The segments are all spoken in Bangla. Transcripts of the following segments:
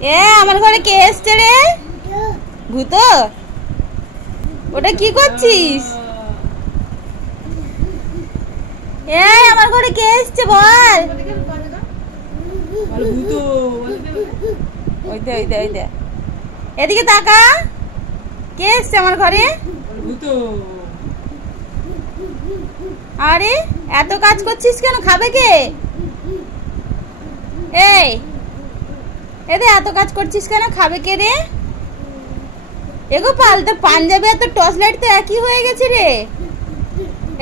এ আমার ঘরে কে এসছে রে? ভূত? ওটা কি করছিস? এ আমার ঘরে কে এসছে বল? এদিকে তাকা, কে এসছে আমার ঘরে? আরে এত কাজ করছিস কেন? খাবে কে? এই এদের এত কাজ করছিস কেন? খাবে কে রে? এগো পাল, তোর পাঞ্জাবি আর তোর টর্চ লাইট তো একই হয়ে গেছে রে।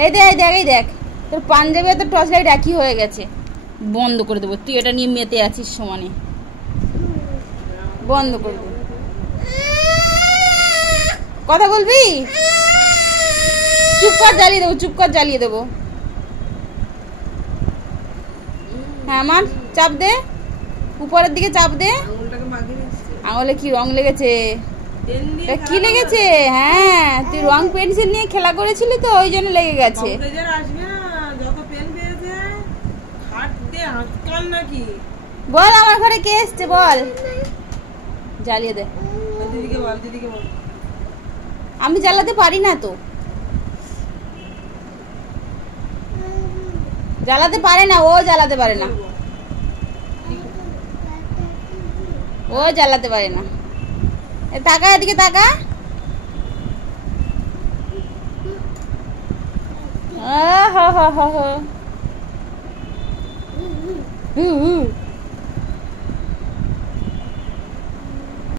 এই দেখ তোর পাঞ্জাবি আর তোর টর্চ লাইট একই হয়ে গেছে। বন্ধ করে দেবো, তুই এটা নিয়ে মেতে আছিস সমানে। বন্ধ করে দেবো। কথা বলবি? চুপ কর, জ্বালিয়ে দেবো। হ্যাঁ মার, চাপ দে, উপরের দিকে চাপ দে। আঙুলে কি রং লেগেছে? কি লেগেছে? হ্যাঁ তুই রং পেন্সিল নিয়ে খেলা করেছিলি তো, ওই জন্য লেগে গেছে। বল আমার ঘরে কে এসছে বল? জ্বালিয়ে দে। আমি জ্বালাতে পারি না তো, জ্বালাতে পারে না, ও জ্বালাতে পারে না, ও জ্বালাতে পারে না। তাকা, এদিকে তাকা। হ হ হ হ।